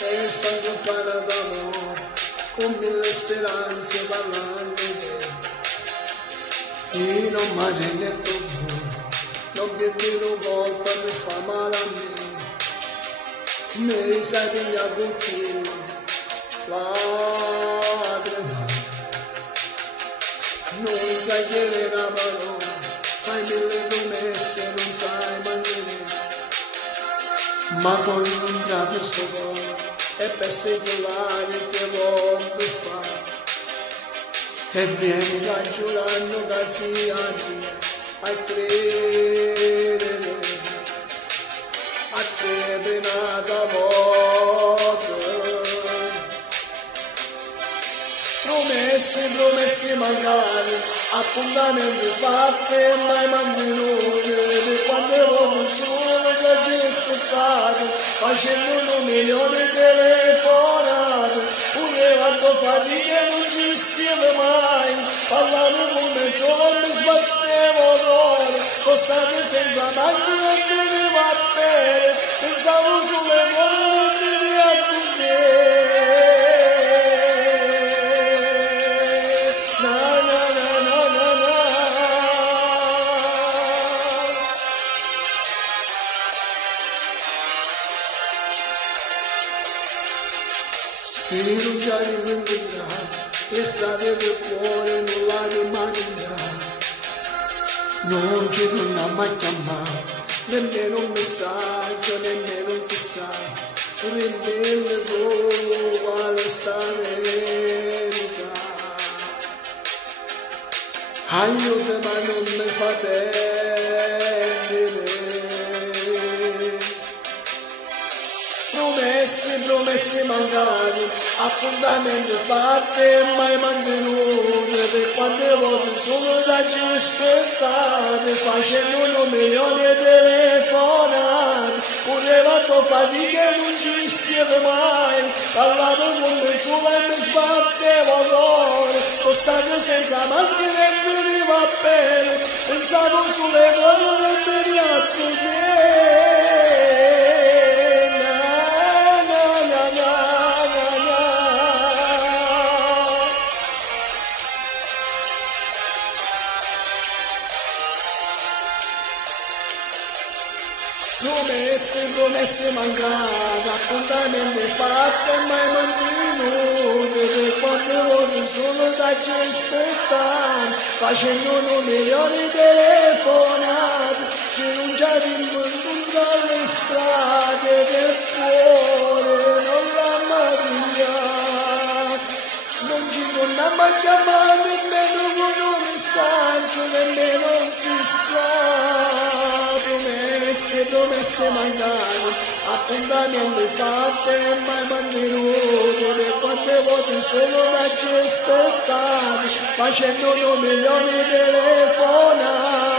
e stanno para d'amore, con mille speranze parlando e non male ne trovo, l'obiettivo volta mi fa male a me sa che gli avuti lacrima, non sai che era parola, fai mille promesse, non sai mantenere, ma con un grave sopore e per secolare che voglio fare, e vieni da giurando da sia a credere, a te benata volta. Promesse mancate, appuntamenti fatti e mai mantenuti, di quando ero solo che ti aspettato, facendo 1 milione di telefonate, pure quando fatica non ci stiamo mai, parlando con me solo mi sbattevo d'oro, sono stato senza macchina e venivo a bere, pensavo sulle buone non mi riaccordere. Se non già rivedrà le strade del cuore non la rimarrà, non ci torna mai chiamare, nemmeno un messaggio, nemmeno un chissà, rendere uguale stare verità. Aiuto ma non mi fa perdere. Promesse mancate, appuntamenti fatti e mai mantenuti, per quante volte sono da ci aspettate, facendo 1 milione di telefonate, pure fatto fatica e non ci stiamo mai, parlavo con me solo e mi sbattevo l'ore, sono stato senza macchina e venivo a bere, pensavo sulle cose che mi Promesse mancate, appuntamenti fatti e mai mantenuti, per quante volte sono da ci aspettare, facendo 1 milione di telefonate, se non già rincontra le strade del cuore, non la marigliare, non ci torna mai a chiamare, nemmeno con un messaggio, nemmeno un chissà. Promesse mancate, appuntamenti fatti e mai mantenuti, per quante volte sono da ci aspettati, facendo 1 milione di telefonate.